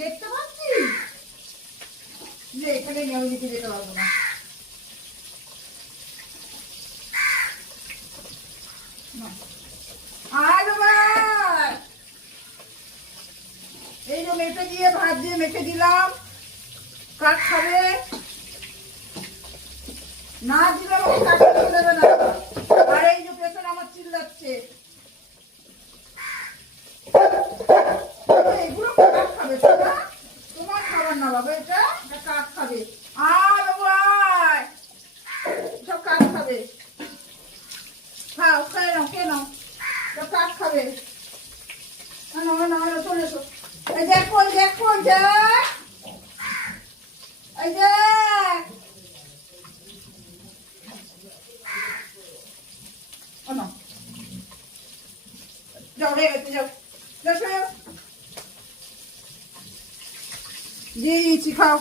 দেখতে পাচ্ছিস যে এখানে আমি দিকে যেতে পারবো না। এই যে মেখে দিয়ে ভাত দিয়ে মেখে দিলাম, কাক খাবে না, দিলে কাক খেতে দেবে না। আর এই যে পেছনে আমার চিল্লাচ্ছে, এগুলো কাক খাবে, তোমার খাবার না বাবা, এটা কাক খাবে। আর ভাই সব কাক খাবে, খাও, খাই নাও, কে নাও, সব কাক খাবে। চলে এসো, এই দেখো দেখো, এই যে যাও রে, যাও যাও, দিয়ে দিয়েছি, খাও।